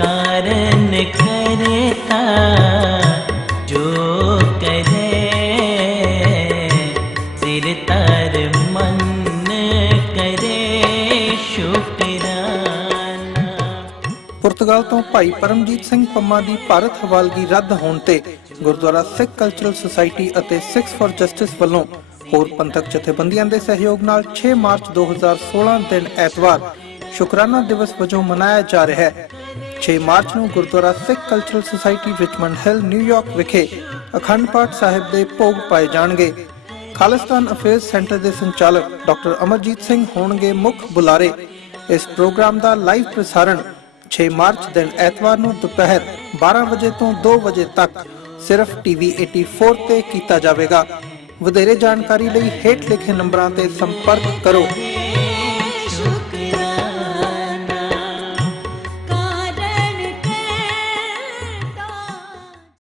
कारण करता जो करे सिर तार मन करे शुकराना। ਪੁਰਤਗਾਲ ਤੋਂ ਭਾਈ ਪਰਮਜੀਤ ਸਿੰਘ ਪੰਮਾ ਦੀ ਭਾਰਤ ਹਵਾਲਗੀ ਰੱਦ ਹੋਣ ਤੇ ਗੁਰਦੁਆਰਾ ਸਿੱਖ ਕਲਚਰਲ ਸੁਸਾਇਟੀ ਅਤੇ ਸਿੱਖਸ ਫਾਰ ਜਸਟਿਸ ਵੱਲੋਂ ਹੋਰ ਪੰਥਕ ਜਥੇਬੰਦੀਆਂ ਦੇ ਸਹਿਯੋਗ ਨਾਲ 6 ਮਾਰਚ 2016 ਦਿਨ ਐਤਵਾਰ ਸ਼ੁਕਰਾਨਾ ਦਿਵਸ ਵਜੋਂ ਮਨਾਇਆ ਜਾ ਰਿਹਾ ਹੈ। 6 ਮਾਰਚ ਨੂੰ Gurdwara Sikh Cultural Society Richmond Hill New York ਵਿਖੇ ਅਖੰਡ ਪਾਠ ਸਾਹਿਬ ਦੇ ਭੋਗ ਪਾਏ ਜਾਣਗੇ। ਖਾਲਿਸਤਾਨ ਅਫੇਅਰਸ ਸੈਂਟਰ ਦੇ ਸੰਚਾਲਕ ਡਾਕਟਰ ਅਮਰਜੀਤ ਸਿੰਘ ਹੋਣਗੇ ਮੁੱਖ ਬੁਲਾਰੇ। ਇਸ ਪ੍ਰੋਗਰਾਮ ਦਾ ਲਾਈਵ ਪ੍ਰਸਾਰਣ 6 ਮਾਰਚ ਦਿਨ ਐਤਵਾਰ ਨੂੰ ਦੁਪਹਿਰ 12 ਵਜੇ ਤੋਂ 2 ਵਜੇ ਤੱਕ ਸਿਰਫ TV 84 ਤੇ ਕੀਤਾ ਜਾਵੇਗਾ। ਵਧੇਰੇ ਜਾਣਕਾਰੀ ਲਈ ਹੇਠ ਲਿਖੇ ਨੰਬਰਾਂ ਤੇ ਸੰਪਰਕ ਕਰੋ।